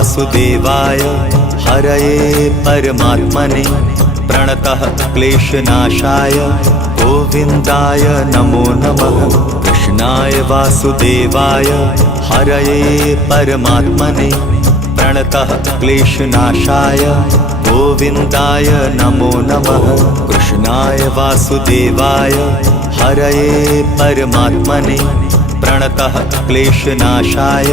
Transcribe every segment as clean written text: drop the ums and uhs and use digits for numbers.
वासुदेवाय हरये परमात्मने प्रणतः क्लेशनाशाय गोविन्दाय नमो नमः। कृष्णाय वासुदेवाय हरये परमात्मने प्रणतः क्लेशनाशाय गोविन्दाय नमो नमः। कृष्णाय वासुदेवाय हरये परमात्मने प्रणतः क्लेशनाशाय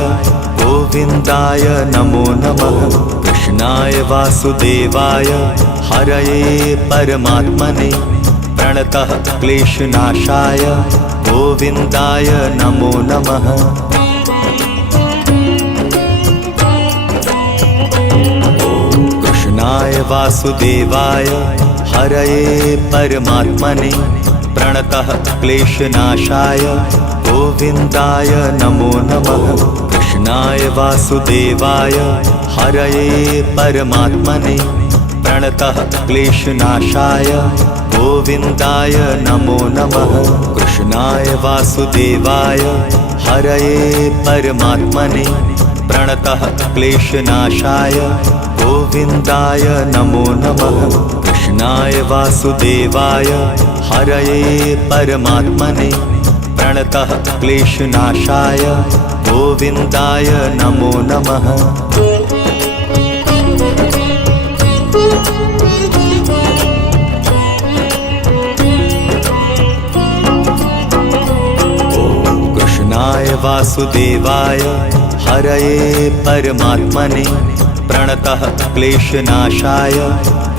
गोविन्दाय नमो नमः। कृष्णाय वासुदेवाय हरये परमात्मने प्रणतः क्लेशनाशाय गोविन्दाय नमो नमः। कृष्णाय वासुदेवाय हरये परमात्मने प्रणतः क्लेशनाशाय गोविन्दाय नमो नमः। कृष्णाय वासुदेवाय हरये परमात्मने प्रणतः क्लेशनाशाय गोविन्दाय नमो नमः। कृष्णाय वासुदेवाय हरये परमात्मने प्रणतः क्लेशनाशाय गोविन्दाय नमो नमः। कृष्णाय वासुदेवाय हरये परमात्मने प्रणतः क्लेशनाशाय गोविन्दाय नमो नमः। कृष्णाय वासुदेवाय हरये परमात्मने प्रणतः क्लेशनाशाय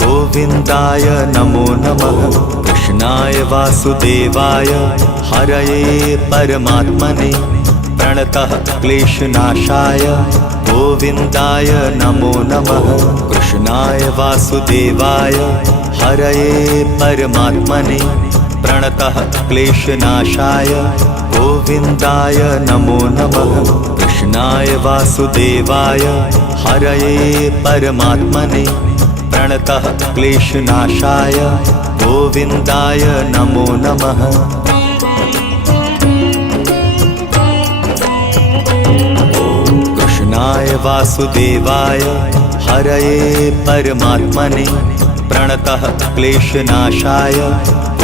गोविन्दाय नमो नमः। कृष्णाय वासुदेवाय हरये परमात्मने प्रणतः क्लेशनाशाय गोविन्दाय नमो नमः। कृष्णाय वासुदेवाय हरये परमात्मने प्रणतः क्लेशनाशाय गोविन्दाय नमो नमः। कृष्णाय वासुदेवाय हरये परमात्मने प्रणतः क्लेशनाशाय गोविन्दाय नमो नमः। कृष्णाय वासुदेवाय हरये परमात्मने प्रणतः क्लेशनाशाय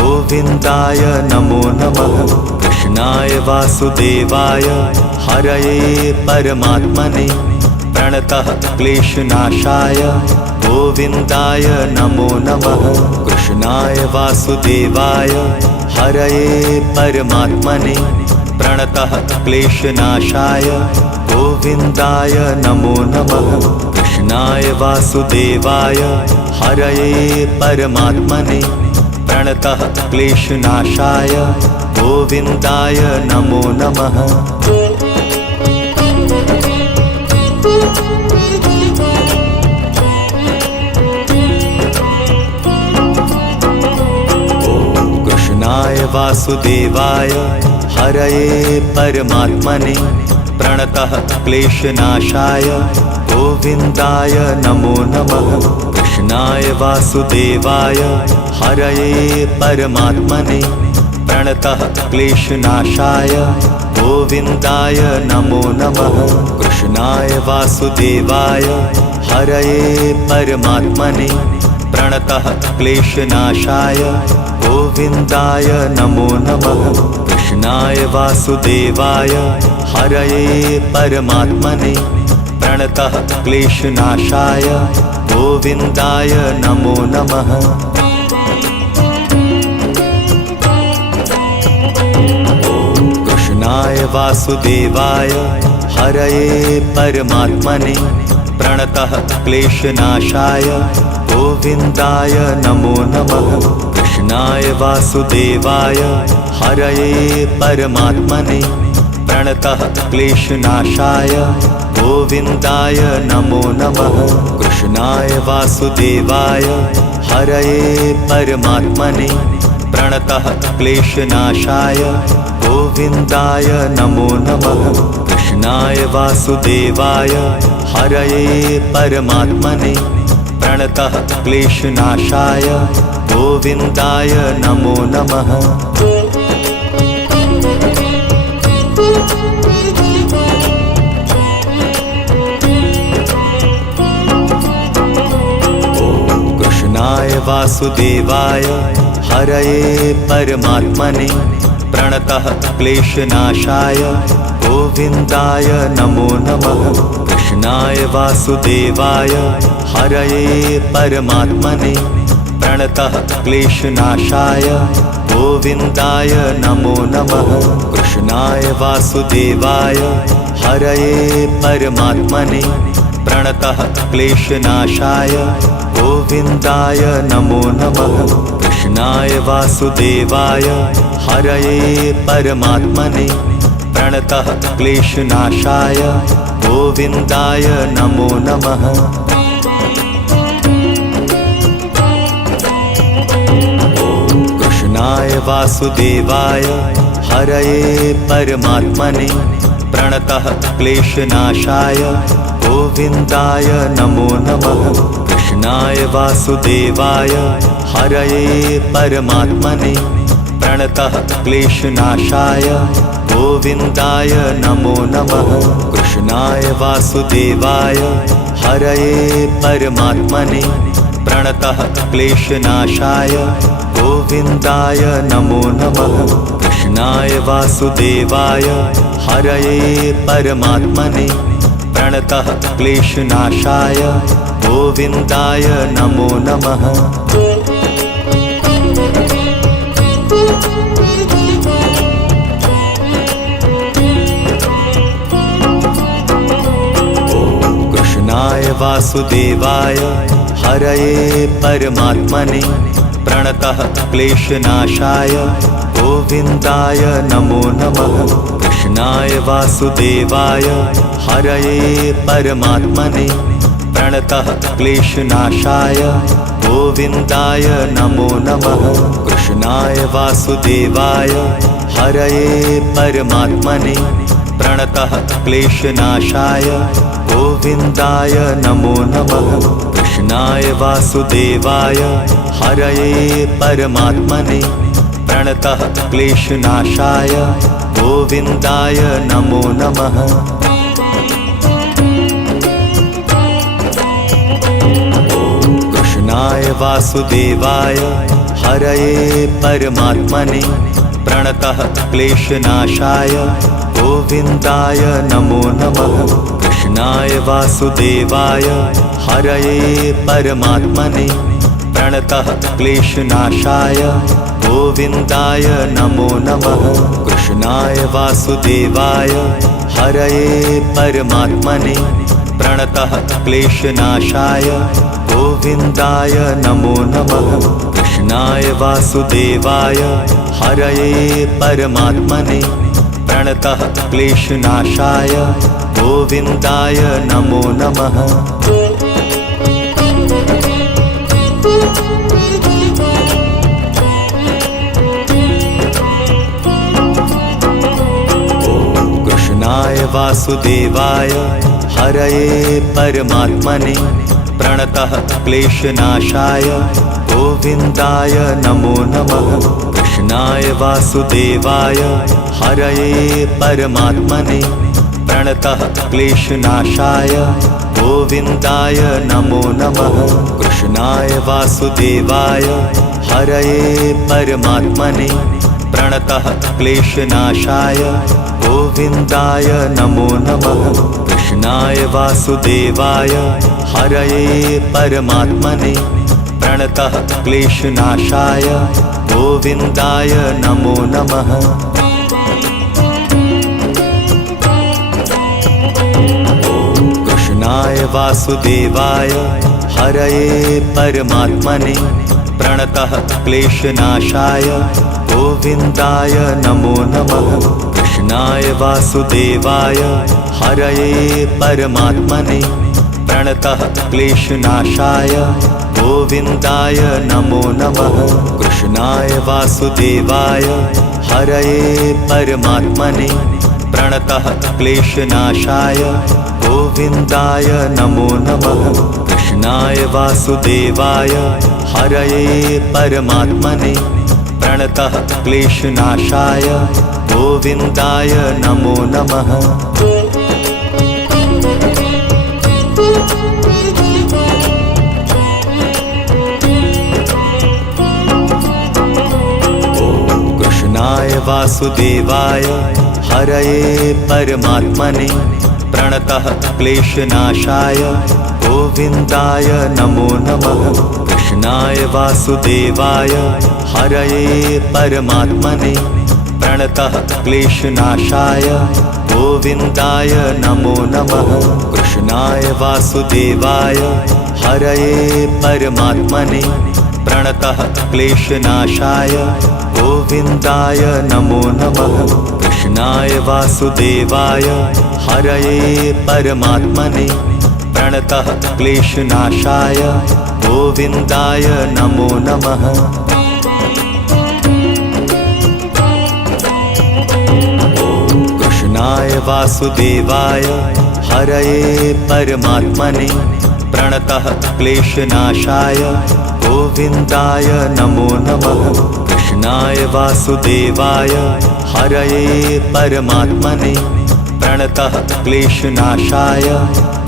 गोविन्दाय नमो नमः। कृष्णाय वासुदेवाय हरये परमात्मने प्रणतः क्लेशनाशाय गोविन्दाय नमो नमः। कृष्णाय वासुदेवाय हरये परमात्मने प्रणतः क्लेशनाशाय गोविन्दाय नमो नमः। कृष्णाय वासुदेवाय हरये परमात्मने प्रणतः क्लेशनाशाय गोविन्दाय नमो नमः। कृष्णाय वासुदेवाय हरये परमात्मने प्रणतः क्लेशनाशाय गोविन्दाय नमो नमः। कृष्णाय वासुदेवाय हरये परमात्मने प्रणतः क्लेशनाशाय गोविन्दाय नमो नमः। कृष्णाय वासुदेवाय हरये परमात्मने प्रणतः क्लेशनाशाय गोविन्दाय नमो नमः। कृष्णाय वासुदेवाय हरये परमात्मने प्रणतः क्लेशनाशाय गोविन्दाय नमो नमः। कृष्णाय वासुदेवाय हरये परमात्मने प्रणतः क्लेशनाशाय गोविन्दाय नमो नमः। कृष्णाय वासुदेवाय हरये परमात्मने प्रणतः क्लेशनाशाय गोविन्दाय नमो नमः। कृष्णाय वासुदेवाय हरये परमात्मने प्रणतः क्लेशनाशाय गोविन्दाय नमो नमः। कृष्णाय वासुदेवाय हरये परमात्मने प्रणतः क्लेशनाशाय गोविन्दाय नमो नमः। कृष्णाय वासुदेवाय हरये परमात्मने प्रणतः क्लेशनाशाय गोविन्दाय नमो नमः। कृष्णाय वासुदेवाय हरये परमात्मने प्रणतः क्लेशनाशाय गोविन्दाय नमो नमः। कृष्णाय वासुदेवाय हरये परमात्मने प्रणतः क्लेशनाशाय गोविन्दाय नमो नमः। कृष्णाय वासुदेवाय हरये परमात्मने प्रणतः क्लेशनाशाय गोविन्दाय नमो नमः। कृष्णाय वासुदेवाय हरये परमात्मने प्रणतः क्लेशनाशाय गोविन्दाय नमो नमः। कृष्णाय वासुदेवाय हरये परमात्मने प्रणतः क्लेशनाशाय गोविन्दाय नमो नमः। कृष्णाय वासुदेवाय हरये परमात्मने प्रणतः क्लेशनाशाय गोविन्दाय नमो नमः। कृष्णाय वासुदेवाय हरये परमात्मने प्रणतः क्लेशनाशाय गोविन्दाय नमो नमः। कृष्णाय वासुदेवाय हरये परमात्मने प्रणतः क्लेशनाशाय गोविन्दाय नमो नमः। कृष्णाय वासुदेवाय हरये परमात्मने प्रणतः क्लेशनाशाय गोविन्दाय नमो नमः। कृष्णाय वासुदेवाय हरये परमात्मने प्रणतः क्लेशनाशाय गोविन्दाय नमो नमः। कृष्णाय वासुदेवाय हरये परमात्मने प्रणतः क्लेशनाशाय गोविन्दाय नमो नमः। कृष्णाय वासुदेवाय हरये परमात्मने प्रणतः क्लेशनाशाय गोविन्दाय नमो नमः। कृष्णाय वासुदेवाय हरये परमात्मने प्रणतः क्लेशनाशाय गोविन्दाय नमो नमः। कृष्णाय वासुदेवाय हरये परमात्मने प्रणतः क्लेशनाशाय गोविन्दाय नमो नमः। कृष्णाय वासुदेवाय हरये परमात्मने प्रणतः क्लेशनाशाय गोविन्दाय नमो नमः। कृष्णाय वासुदेवाय हरये परमात्मने प्रणतः क्लेशनाशाय गोविन्दाय नमो नमः। कृष्णाय वासुदेवाय हरये परमात्मने प्रणतः क्लेशनाशाय गोविन्दाय नमो नमः। कृष्णाय वासुदेवाय हरये परमात्मने प्रणतः क्लेशनाशाय गोविन्दाय नमो नमः। कृष्णाय वासुदेवाय हरये परमात्मने प्रणतः क्लेशनाशाय गोविन्दाय नमो नमः। कृष्णाय वासुदेवाय हरये परमात्मने प्रणतः क्लेशनाशाय गोविन्दाय नमो नमः। कृष्णाय वासुदेवाय हरये परमात्मने प्रणतः क्लेशनाशाय गोविन्दाय नमो नमः। कृष्णाय वासुदेवाय हरये परमात्मने प्रणतः क्लेशनाशाय गोविन्दाय नमो नमः। कृष्णाय वासुदेवाय हरये परमात्मने प्रणतः क्लेशनाशाय गोविन्दाय नमो नमः। वासुदेवाय हरये परमात्मने प्रणतः क्लेशनाशाय गोविन्दाय नमो नमः। कृष्णाय वासुदेवाय हरये परमात्मने प्रणतः क्लेशनाशाय गोविन्दाय नमो नमः। कृष्णाय वासुदेवाय हरये परमात्मने प्रणतः क्लेशनाशाय गोविन्दाय नमो नमः। कृष्णाय वासुदेवाय हरये परमात्मने प्रणतः क्लेशनाशाय गोविन्दाय नमो नमः। कृष्णाय वासुदेवाय हरये परमात्मने प्रणतः क्लेशनाशाय गोविन्दाय नमो नमः। कृष्णाय वासुदेवाय हरये परमात्मने प्रणतः क्लेशनाशाय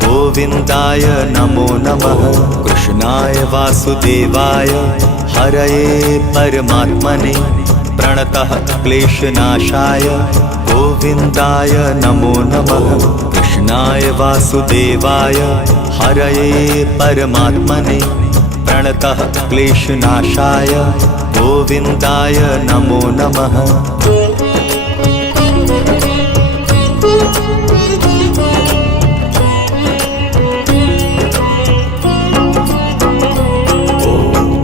गोविन्दाय नमो नमः। कृष्णाय वासुदेवाय हरये परमात्मने प्रणतः क्लेशनाशाय गोविन्दाय नमो नमः। कृष्णाय वासुदेवाय हरये परमात्मने प्रणतः क्लेशनाशाय गोविन्दाय नमो नमः।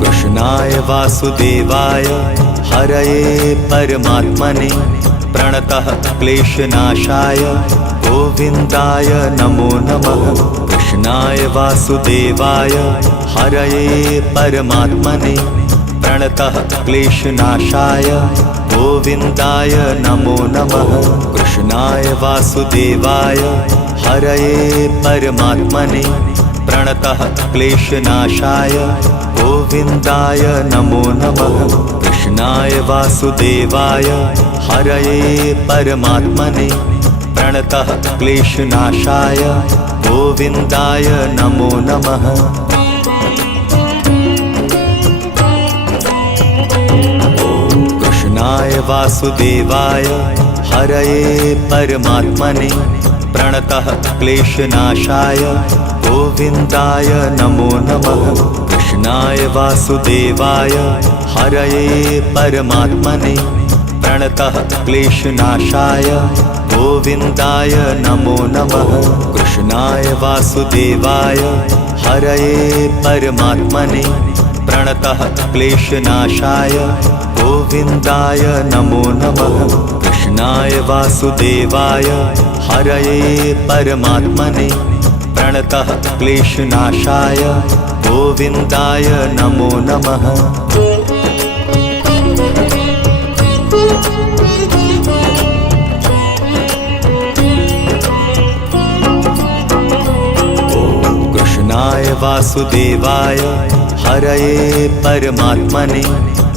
कृष्णाय वासुदेवाय हरये परमात्मने प्रणतः क्लेशनाशाय गोविन्दाय नमो नमः। कृष्णाय वासुदेवाय हरये परमात्मने प्रणतः क्लेशनाशाय गोविन्दाय नमो नमः। कृष्णाय वासुदेवाय हरये परमात्मने प्रणतः क्लेशनाशाय गोविन्दाय नमो नमः। कृष्णाय वासुदेवाय हरये परमात्मने प्रणतः क्लेशनाशाय गोविन्दाय नमो नमः। कृष्णाय वासुदेवाय हरये परमात्मने प्रणतः क्लेशनाशाय गोविन्दाय नमो नमः। कृष्णाय वासुदेवाय हरये परमात्मने प्रणतः क्लेशनाशाय गोविन्दाय नमो नमः। कृष्णाय वासुदेवाय हरये परमात्मने प्रणतः क्लेशनाशाय गोविन्दाय नमो नमः। कृष्णाय वासुदेवाय हरये परमात्मने प्रणतः क्लेशनाशाय गोविन्दाय नमो नमः। कृष्णाय वासुदेवाय हरये परमात्मने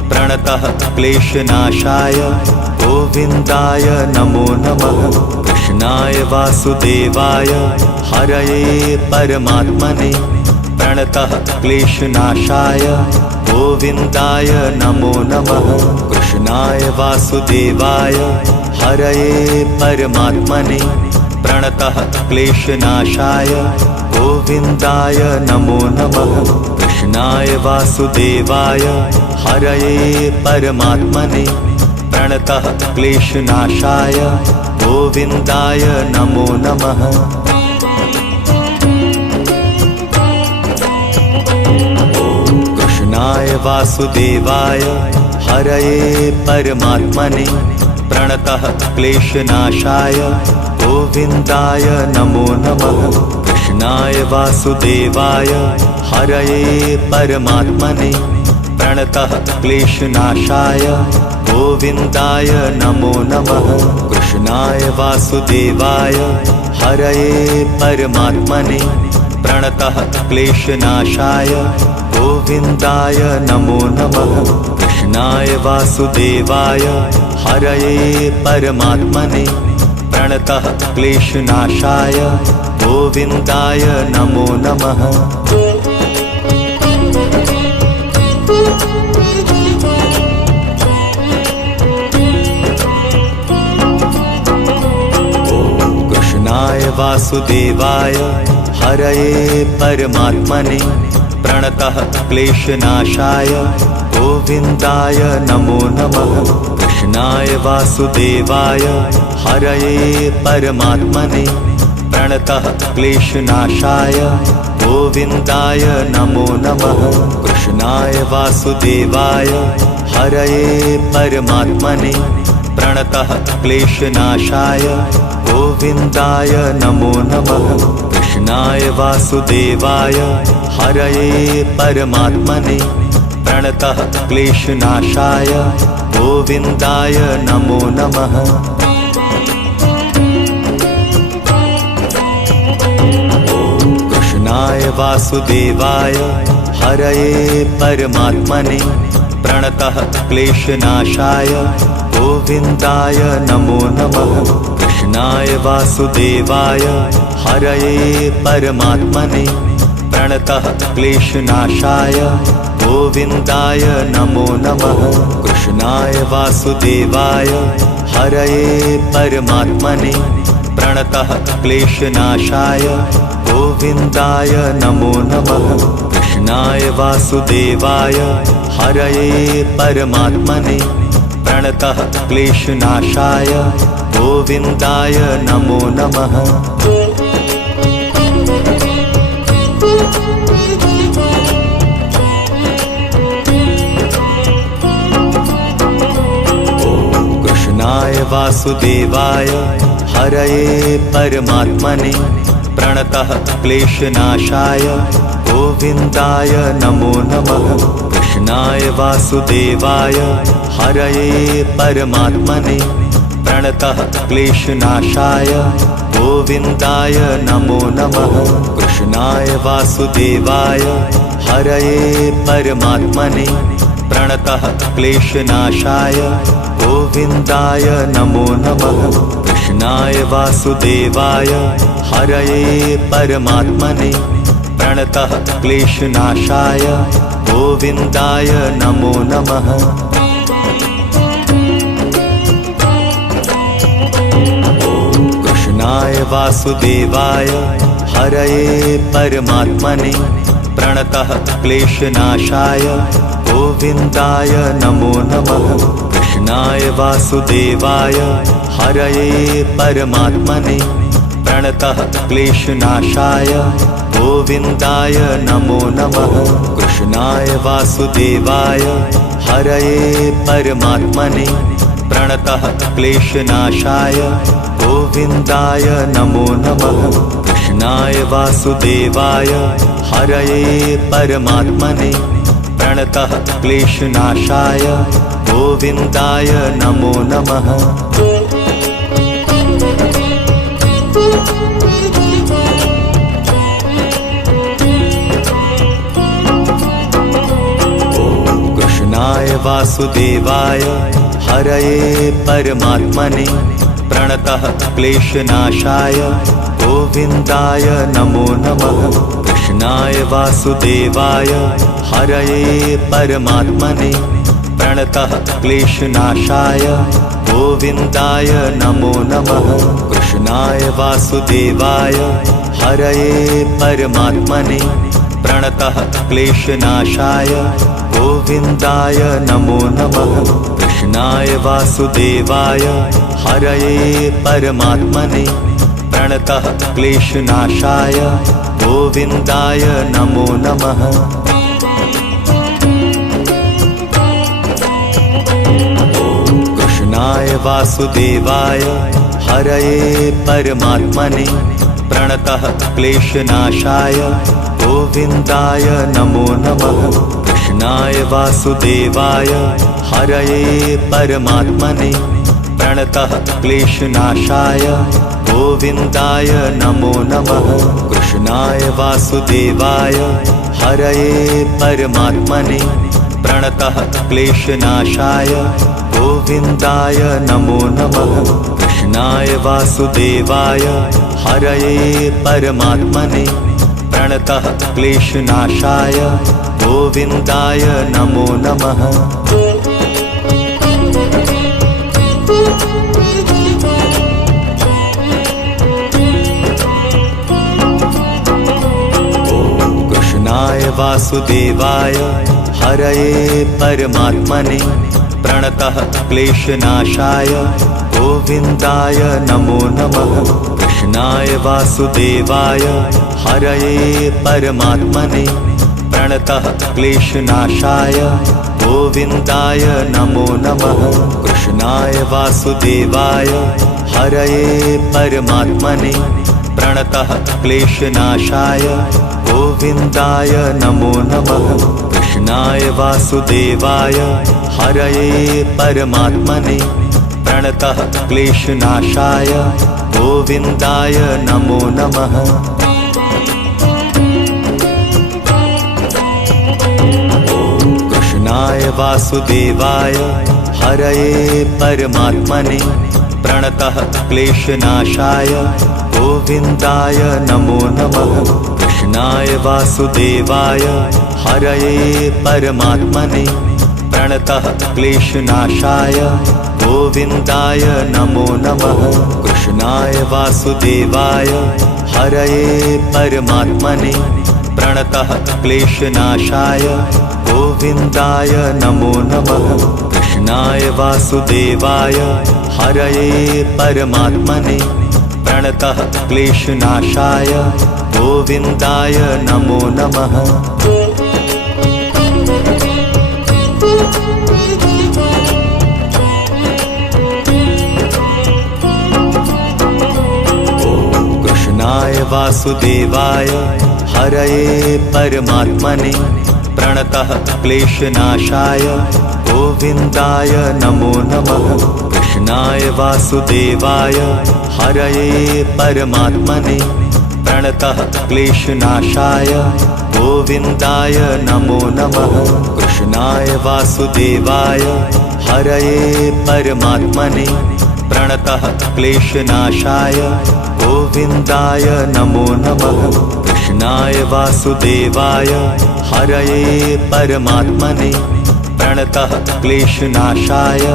प्रणतः क्लेशनाशाय गोविन्दाय नमो नमः। कृष्णाय वासुदेवाय हरये परमात्मने प्रणतः क्लेशनाशाय गोविन्दाय नमो नमः। कृष्णाय वासुदेवाय हरये परमात्मने प्रणतः क्लेशनाशाय गोविन्दाय नमो नमः। कृष्णाय वासुदेवाय हरये परमात्मने प्रणतः क्लेशनाशाय गोविन्दाय नमो नमः। कृष्णाय वासुदेवाय हरये परमात्मने प्रणतः क्लेशनाशाय गोविन्दाय नमो नमः। कृष्णाय वासुदेवाय हरये परमात्मने प्रणतः क्लेशनाशाय गोविन्दाय नमो नमः। कृष्णाय वासुदेवाय हरये परमात्मने प्रणतः क्लेशनाशाय गोविन्दाय नमो नमः। कृष्णाय वासुदेवाय हरये परमात्मने प्रणतः क्लेशनाशाय गोविन्दाय नमो नमः। वासुदेवाय हरये परमात्मने प्रणतः क्लेशनाशाय गोविन्दाय नमो नमः। कृष्णाय वासुदेवाय हरये परमात्मने प्रणतः क्लेशनाशाय गोविन्दाय नमो नमः। कृष्णाय वासुदेवाय हरये परमात्मने प्रणतः क्लेशनाशाय गोविन्दाय नमो नमः। कृष्णाय वासुदेवाय हरये परमात्मने प्रणतः क्लेशनाशाय गोविन्दाय नमो नमः। कृष्णाय वासुदेवाय हरये परमात्मने प्रणतः क्लेशनाशाय गोविन्दाय नमो नमः। कृष्णाय वासुदेवाय हरये परमात्मने प्रणतः क्लेशनाशाय गोविन्दाय नमो नमः। कृष्णाय वासुदेवाय हरये परमात्मने प्रणतः क्लेशनाशाय गोविन्दाय नमो नमः। कृष्णाय वासुदेवाय हरये परमात्मने प्रणतः क्लेशनाशाय गोविन्दाय नमो नमः। कृष्णाय वासुदेवाय हरये परमात्मने प्रणतः क्लेशनाशाय गोविन्दाय नमो नमः। कृष्णाय वासुदेवाय हरये परमात्मने प्रणतः क्लेशनाशाय गोविन्दाय नमो नमः। कृष्णाय वासुदेवाय हरये परमात्मने प्रणतः क्लेशनाशाय गोविन्दाय नमो नमः। कृष्णाय वासुदेवाय हरये परमात्मने प्रणतः क्लेशनाशाय गोविन्दाय नमो नमः। कृष्णाय वासुदेवाय हरये परमात्मने प्रणतः क्लेशनाशाय गोविन्दाय नमो नमः। कृष्णाय वासुदेवाय हरये परमात्मने प्रणतः क्लेशनाशाय गोविन्दाय नमो नमः। कृष्णाय वासुदेवाय हरये परमात्मने प्रणतः क्लेशनाशाय गोविन्दाय नमो नमः। कृष्णाय वासुदेवाय हरये परमात्मने प्रणतः क्लेशनाशाय गोविन्दाय नमो नमः। कृष्णाय वासुदेवाय हरये परमात्मने प्रणतः क्लेशनाशाय गोविन्दाय नमो नमः। कृष्णाय वासुदेवाय हरये परमात्मने प्रणतः क्लेशनाशाय गोविन्दाय नमो नमः। कृष्णाय वासुदेवाय हरये परमात्मने प्रणतः क्लेशनाशाय गोविन्दाय नमो नमः। कृष्णाय वासुदेवाय हरये परमात्मने प्रणतः क्लेशनाशाय गोविन्दाय नमो नमः। कृष्णाय वासुदेवाय हरये परमात्मने प्रणतः क्लेशनाशाय गोविन्दाय नमो नमः। कृष्णाय वासुदेवाय हरये परमात्मने प्रणतः क्लेशनाशाय गोविन्दाय नमो नमः। कृष्णाय वासुदेवाय हरये परमात्मने प्रणतः क्लेशनाशाय गोविन्दाय नमो नमः। कृष्णाय वासुदेवाय हरये परमात्मने प्रणतः क्लेशनाशाय गोविन्दाय नमो नमः। कृष्णाय वासुदेवाय हरये परमात्मने प्रणतः क्लेशनाशाय गोविन्दाय नमो नमः। कृष्णाय वासुदेवाय हरये परमात्मने प्रणतः क्लेशनाशाय गोविन्दाय नमो नमः। कृष्णाय वासुदेवाय हरये परमात्मने प्रणतः क्लेशनाशाय गोविन्दाय नमो नमः। कृष्णाय वासुदेवाय हरये परमात्मने प्रणतः क्लेशनाशाय गोविन्दाय नमो नमः। कृष्णाय वासुदेवाय हरये परमात्मने प्रणतः क्लेशनाशाय गोविन्दाय नमो नमः। कृष्णाय वासुदेवाय हरये परमात्मने प्रणतः क्लेशनाशाय गोविन्दाय नमो नमः। कृष्णाय वासुदेवाय हरये परमात्मने प्रणतः क्लेशनाशाय गोविन्दाय नमो नमः। कृष्णाय वासुदेवाय हरये परमात्मने प्रणतः क्लेशनाशाय गोविन्दाय नमो नमः। कृष्णाय वासुदेवाय हरये परमात्मने प्रणतः क्लेशनाशाय गोविन्दाय नमो नमः। कृष्णाय वासुदेवाय हरये परमात्मने प्रणतः क्लेशनाशाय गोविन्दाय नमो नमः। कृष्णाय वासुदेवाय हरये परमात्मने प्रणतः क्लेशनाशाय गोविन्दाय नमो नमः। कृष्णाय वासुदेवाय हरये परमात्मने प्रणतः क्लेशनाशाय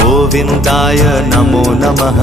गोविन्दाय नमो नमः।